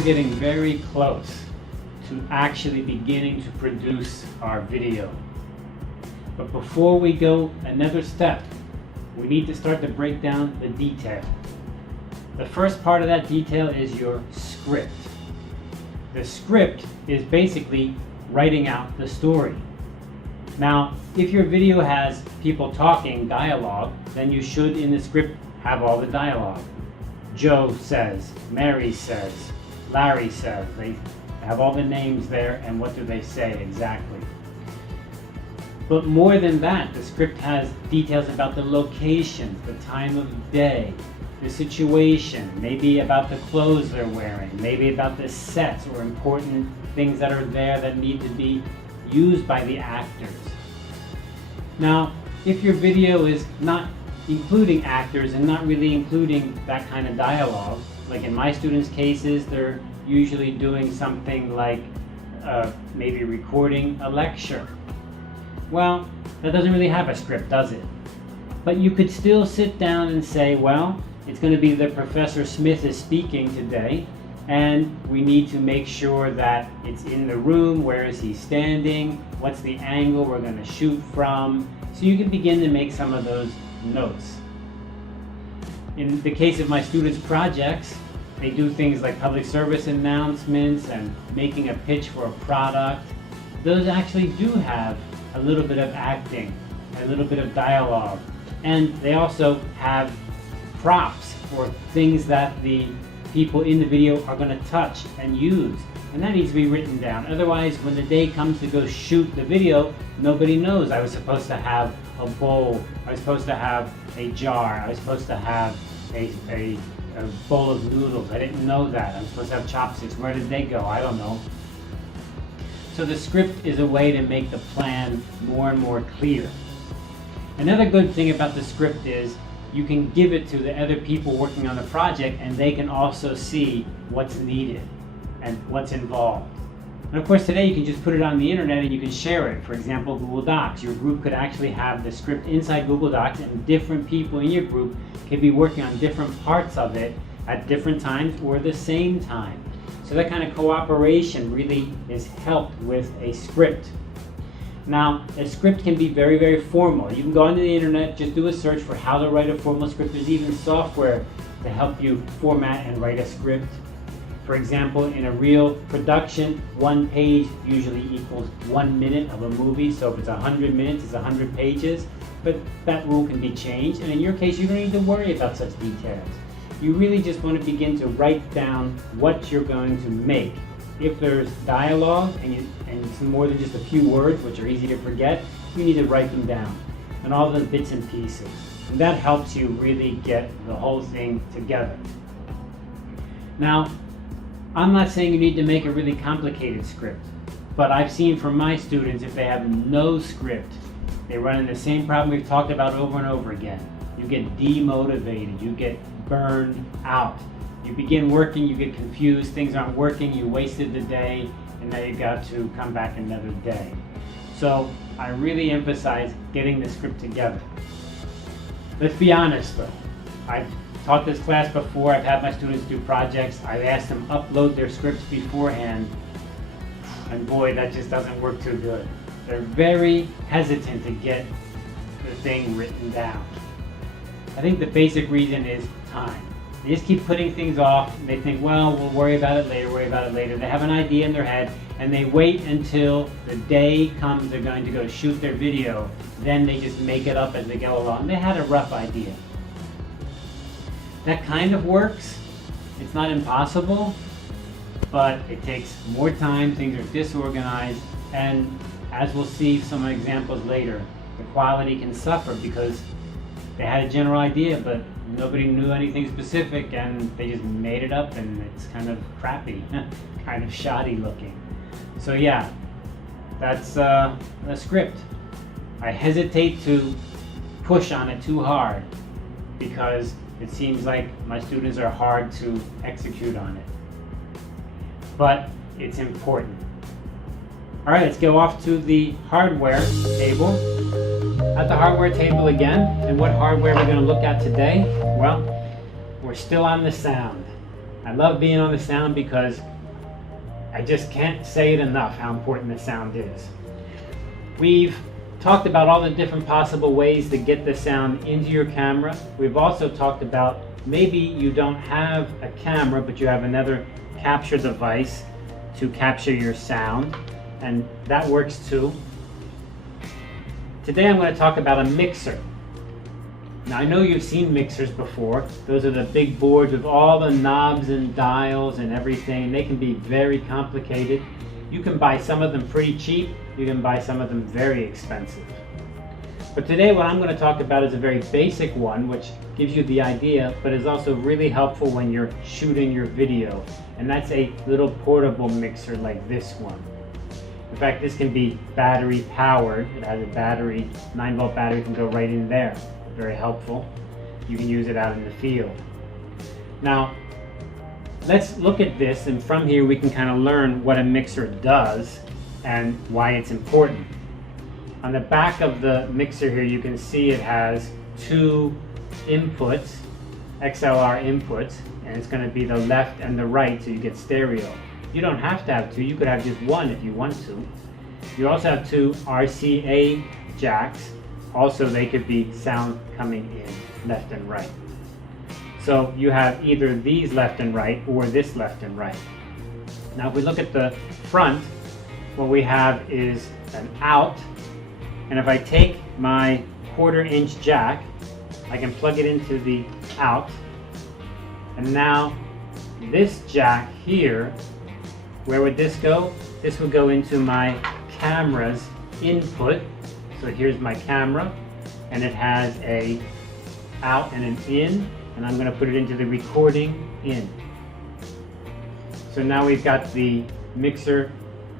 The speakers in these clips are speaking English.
we're getting very close to actually beginning to produce our video. But before we go another step, we need to start to break down the detail. The first part of that detail is your script. The script is basically writing out the story. Now, if your video has people talking, dialogue, then you should in the script have all the dialogue. Joe says, Mary says, Larry says. They have all the names there and what do they say exactly. But more than that, the script has details about the location, the time of day, the situation, maybe about the clothes they're wearing, maybe about the sets or important things that are there that need to be used by the actors. Now, if your video is not including actors and not really including that kind of dialogue, like in my students' cases, they're usually doing something like maybe recording a lecture. Well, that doesn't really have a script, does it? But you could still sit down and say, well, it's going to be that Professor Smith is speaking today, and we need to make sure that it's in the room. Where is he standing? What's the angle we're going to shoot from? So you can begin to make some of those notes. In the case of my students' projects, they do things like public service announcements and making a pitch for a product. Those actually do have a little bit of acting, a little bit of dialogue, and they also have props or things that the people in the video are going to touch and use, and that needs to be written down. Otherwise, when the day comes to go shoot the video, nobody knows I was supposed to have a bowl, I was supposed to have a jar, I was supposed to have a bowl of noodles. I didn't know that. I'm supposed to have chopsticks. Where did they go? I don't know. So the script is a way to make the plan more and more clear. Another good thing about the script is you can give it to the other people working on the project, and they can also see what's needed and what's involved. And of course today you can just put it on the internet and you can share it. For example, Google Docs. Your group could actually have the script inside Google Docs, and different people in your group could be working on different parts of it at different times or the same time. So that kind of cooperation really is helped with a script. Now, a script can be very, very formal. You can go onto the internet, just do a search for how to write a formal script. There's even software to help you format and write a script. For example, in a real production, 1 page usually equals 1 minute of a movie. So if it's 100 minutes, it's 100 pages. But that rule can be changed. And in your case, you don't need to worry about such details. You really just want to begin to write down what you're going to make. If there's dialogue and it's more than just a few words, which are easy to forget, you need to write them down, and all the bits and pieces. And that helps you really get the whole thing together. Now, I'm not saying you need to make a really complicated script, but I've seen from my students, if they have no script, they run into the same problem we've talked about over and over again. You get demotivated, you get burned out. You begin working, you get confused, things aren't working, you wasted the day, and now you've got to come back another day. So I really emphasize getting the script together. Let's be honest though. I've taught this class before, I've had my students do projects, I've asked them upload their scripts beforehand, and boy, that just doesn't work too good. They're very hesitant to get the thing written down. I think the basic reason is time. They just keep putting things off, and they think, well, we'll worry about it later. They have an idea in their head, and they wait until the day comes they're going to go shoot their video, then they just make it up as they go along. They had a rough idea. That kind of works. It's not impossible, but it takes more time, things are disorganized, and as we'll see some examples later, the quality can suffer because they had a general idea, but nobody knew anything specific, and they just made it up, and it's kind of crappy, kind of shoddy looking. So yeah, that's a script. I hesitate to push on it too hard because it seems like my students are hard to execute on it. But it's important. All right, let's go off to the hardware table. At the hardware table again, and what hardware we're going to look at today? Well, we're still on the sound. I love being on the sound because I just can't say it enough how important the sound is. We've talked about all the different possible ways to get the sound into your camera. We've also talked about maybe you don't have a camera, but you have another capture device to capture your sound, and that works too. Today I'm going to talk about a mixer. Now I know you've seen mixers before. Those are the big boards with all the knobs and dials and everything. They can be very complicated. You can buy some of them pretty cheap. You can buy some of them very expensive. But today what I'm going to talk about is a very basic one, which gives you the idea, but is also really helpful when you're shooting your video. And that's a little portable mixer like this one. In fact, this can be battery powered. It has a battery, 9-volt battery can go right in there. Very helpful. You can use it out in the field. Now, let's look at this, and from here we can kind of learn what a mixer does and why it's important. On the back of the mixer here, you can see it has two inputs, XLR inputs, and it's going to be the left and the right, so you get stereo. You don't have to have two, you could have just one if you want to. You also have two RCA jacks. Also, they could be sound coming in left and right. So you have either these left and right or this left and right. Now if we look at the front, what we have is an out, and if I take my 1/4-inch jack, I can plug it into the out, and now this jack here, where would this go? This would go into my camera's input. So here's my camera, and it has a out and an in, and I'm going to put it into the recording in. So now we've got the mixer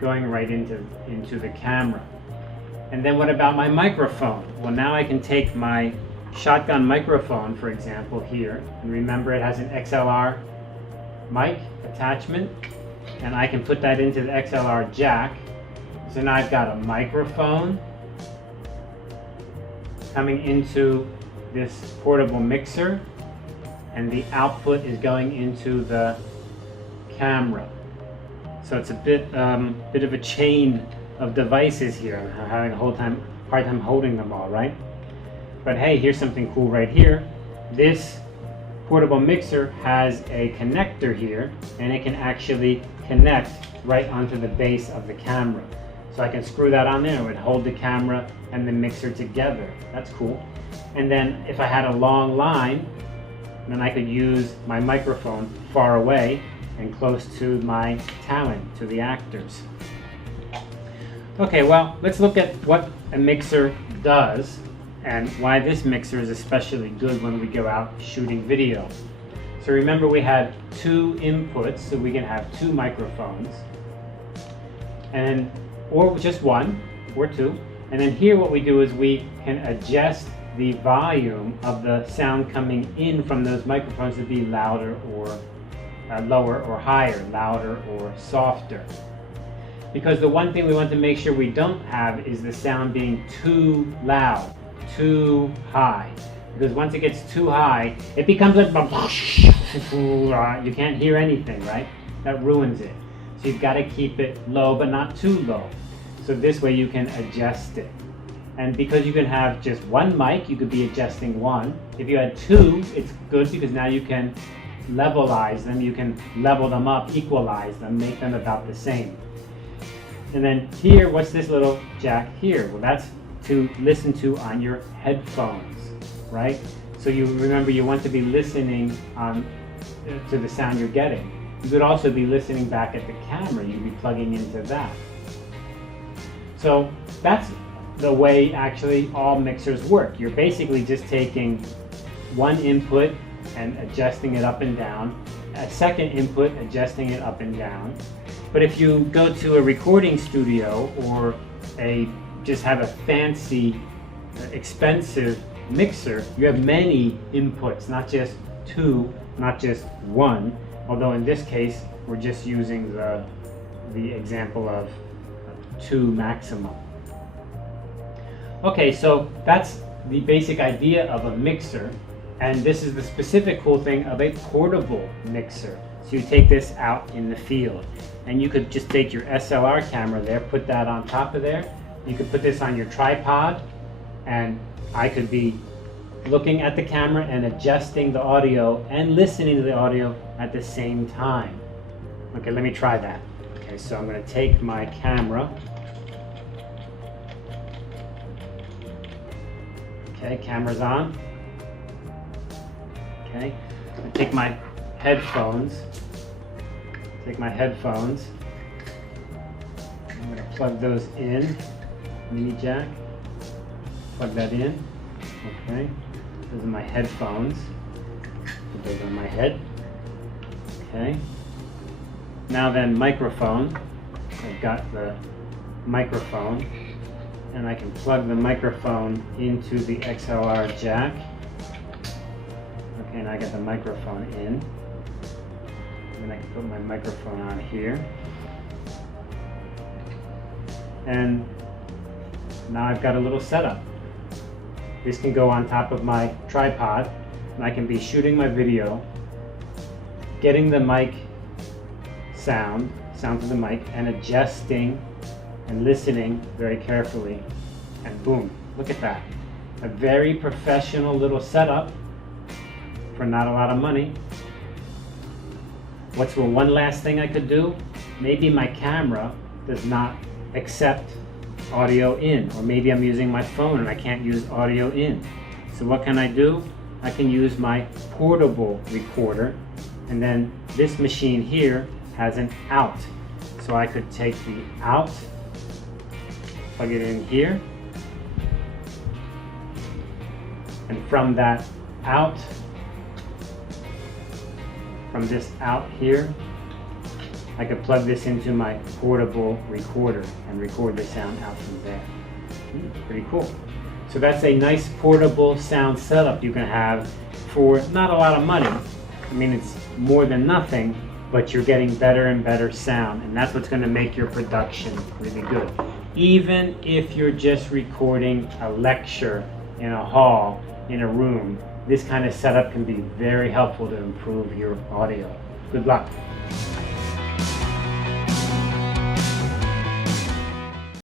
going right into the camera. And then what about my microphone? Well, now I can take my shotgun microphone, for example, here, and remember it has an XLR mic attachment, and I can put that into the XLR jack. So now I've got a microphone coming into this portable mixer, and the output is going into the camera. So it's a bit of a chain of devices here. I'm having a hard time holding them all, right? But hey, here's something cool right here. This portable mixer has a connector here, and it can actually connect right onto the base of the camera. So I can screw that on there. It would hold the camera and the mixer together. That's cool. And then if I had a long line, then I could use my microphone far away and close to my talent, to the actors. Okay, well, let's look at what a mixer does and why this mixer is especially good when we go out shooting video. So remember, we had two inputs, so we can have two microphones, or just one or two. And then here what we do is we can adjust the volume of the sound coming in from those microphones to be louder or lower or higher, louder or softer. Because the one thing we want to make sure we don't have is the sound being too loud, too high. Because once it gets too high, it becomes like you can't hear anything, right? That ruins it. So you've got to keep it low, but not too low. So this way you can adjust it. And because you can have just one mic, you could be adjusting one. If you had two, it's good because now you can levelize them. You can level them up, equalize them, make them about the same. And then here, what's this little jack here? Well, that's to listen to on your headphones, right? So you remember, you want to be listening to the sound you're getting. You could also be listening back at the camera. You'd be plugging into that. So that's the way actually all mixers work. You're basically just taking one input and adjusting it up and down, a second input, adjusting it up and down. But if you go to a recording studio or just have a fancy, expensive mixer, you have many inputs, not just two, not just one. Although in this case, we're just using the example of two maximum. Okay, so that's the basic idea of a mixer, and this is the specific cool thing of a portable mixer. So you take this out in the field, and you could just take your SLR camera there, put that on top of there. You could put this on your tripod, and I could be looking at the camera and adjusting the audio and listening to the audio at the same time. Okay, let me try that. Okay, so I'm going to take my camera. Okay, camera's on. Okay, I take my headphones. I'm going to plug those in. Mini jack. Plug that in. Okay, those are my headphones. Put those on my head. Okay. Now then, microphone. I've got the microphone, and I can plug the microphone into the XLR jack. Okay, and I got the microphone in. And I can put my microphone on here. And now I've got a little setup. This can go on top of my tripod, and I can be shooting my video, getting the mic sound to the mic, and adjusting and listening very carefully. And boom, look at that. A very professional little setup for not a lot of money. What's one last thing I could do? Maybe my camera does not accept audio in, or maybe I'm using my phone and I can't use audio in. So what can I do? I can use my portable recorder, and then this machine here has an out. So I could take the out, plug it in here, and from that out, from this out here, I could plug this into my portable recorder and record the sound out from there. Pretty cool. So that's a nice portable sound setup you can have for not a lot of money. I mean, it's more than nothing, but you're getting better and better sound, and that's what's going to make your production really good. Even if you're just recording a lecture in a hall, in a room, this kind of setup can be very helpful to improve your audio. Good luck.